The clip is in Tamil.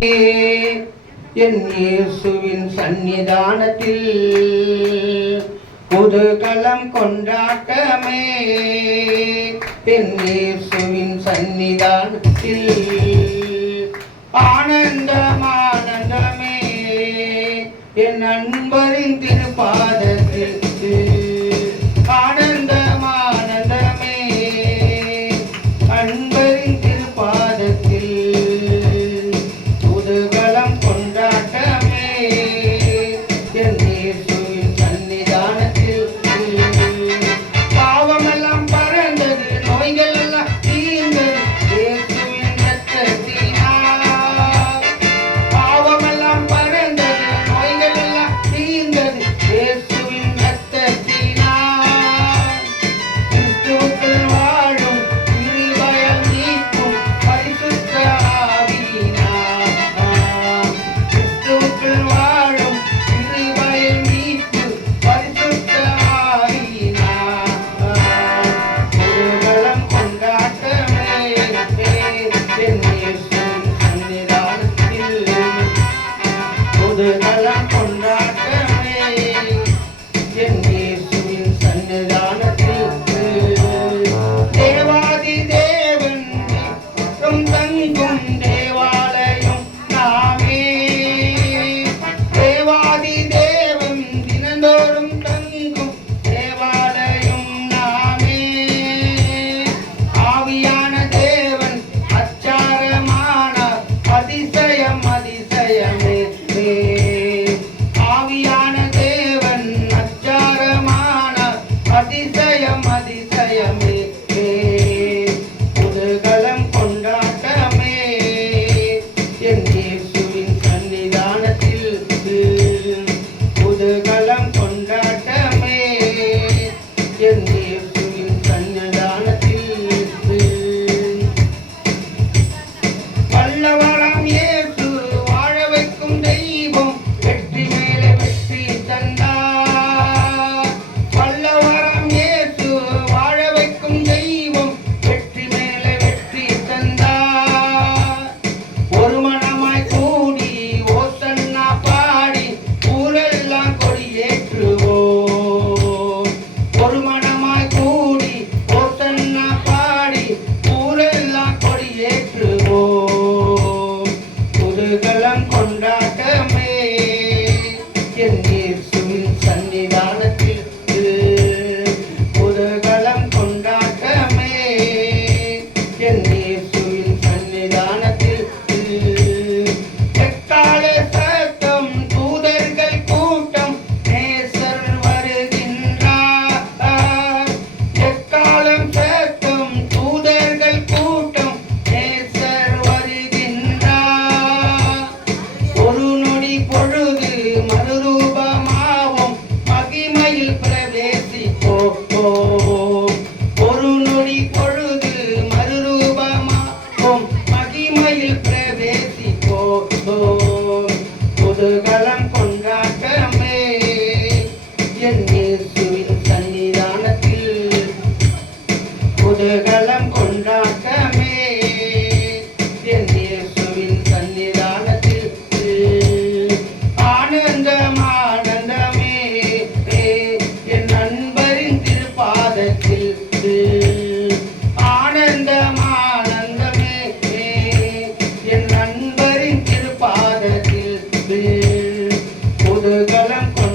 என் இயேசுவின் சந்நிதானத்தில் புதுகலம் கொண்டாட்டமே. என் இயேசுவின் சந்நிதானத்தில் ஆனந்தமானந்தமே என் அன்பரின் திருப்பா அதிசயம் அதிசயமே. குதூகலம் கொண்டாட்டமே. என் இயேசுவின் சன்னிதானத்திற்கு ஆனந்தம் ஆனந்தமே என் நண்பரின் திருப்பாதத்திற்கு ஆனந்தம் என் நண்பரின் திருப்பாதத்திற்கு. குதூகலம் கொண்டாட்டமே